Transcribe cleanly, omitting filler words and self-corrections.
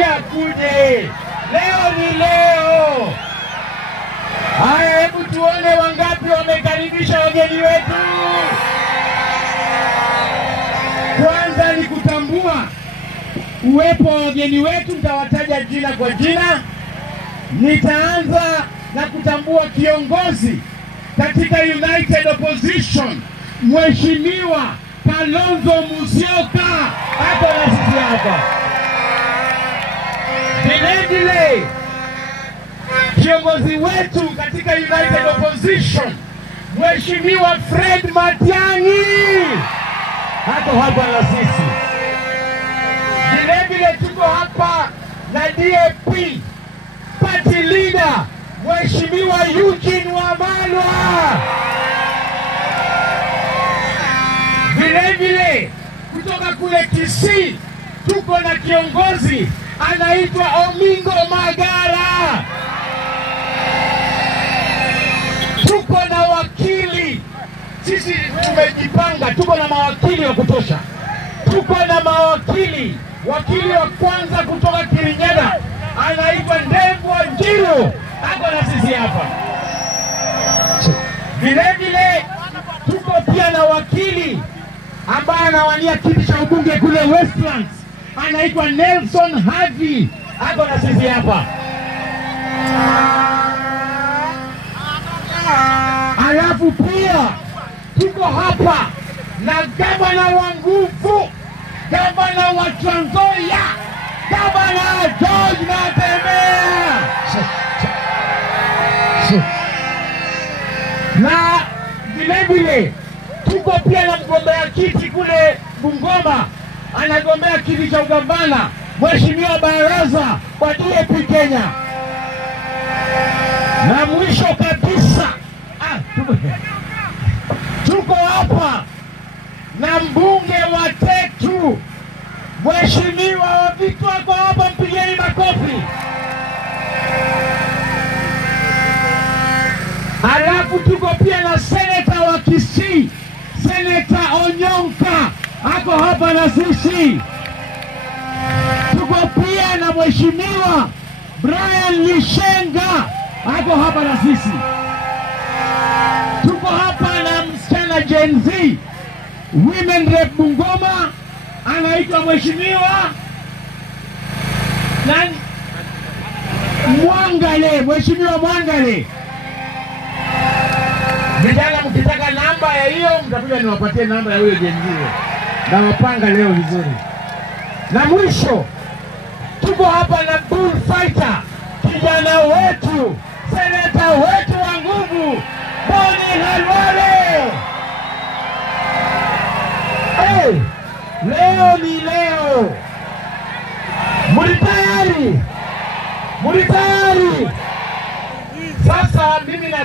tulimwambia kuje. Leo ni leo. Haya, hebu tuone wangapi wamekaribisha wageni wetu. Kwanza ni kutambua uwepo wa wageni wetu, nitawataja jina kwa jina. Nitaanza na kutambua kiongozi katika United Opposition, Mheshimiwa Kalonzo Musyoka, hapo na sisi hapa. Vilevile kiongozi wetu katika United Opposition, Mheshimiwa Fred Matiang'i, hapo hapa na sisi. Vilevile tuko hapa na DAP Party Leader, Mheshimiwa Eugene Wamalwa. Vilevile kutoka kule Kisii tuko na kiongozi anaitwa Omingo Magara. Tuko na wakili, sisi tumejipanga, tuko na mawakili wa kutosha. Tuko na mawakili, wakili wa kwanza kutoka Kirinyaga anaitwa Ndegwa Njiru, hapo na sisi hapa. Vilevile tuko pia na wakili ambaye anawania kiti cha ubunge kule Westlands, anaitwa Nelson Havi, hapo na sisi hapa. Alafu pia tuko hapa na gavana wa nguvu, gavana wa Trans Nzoia, Gavana George Natembeya. Na vilevile tuko pia na mgombea kiti kule Bungoma, anagombea kiti cha ugavana, Mheshimiwa Baraza wa DAP Kenya. Na mwisho kabisa tuko hapa na mbunge wa Tetu, Mheshimiwa wa Victor, kwa hapa, mpigeni makofi. Alafu tuko pia na seneta wa Kisii, Seneta Onyonka, ako hapa na sisi. Tuko pia na Mheshimiwa Brian Lishenga, ako hapa na sisi. Tuko hapa na msichana Gen Z, Women Rep Bungoma, anaitwa Mheshimiwa Mwangale, Mheshimiwa Mwangale. Vijana, mkitaka namba ya hiyo mtakuja niwapatie namba ya huyo Gen Z. Na wapanga leo vizuri. Na mwisho tuko hapa na bullfighter, kijana wetu, seneta wetu wa nguvu, Boni Khalwale. Leo ni leo. Mulitayari? Sasa mimi na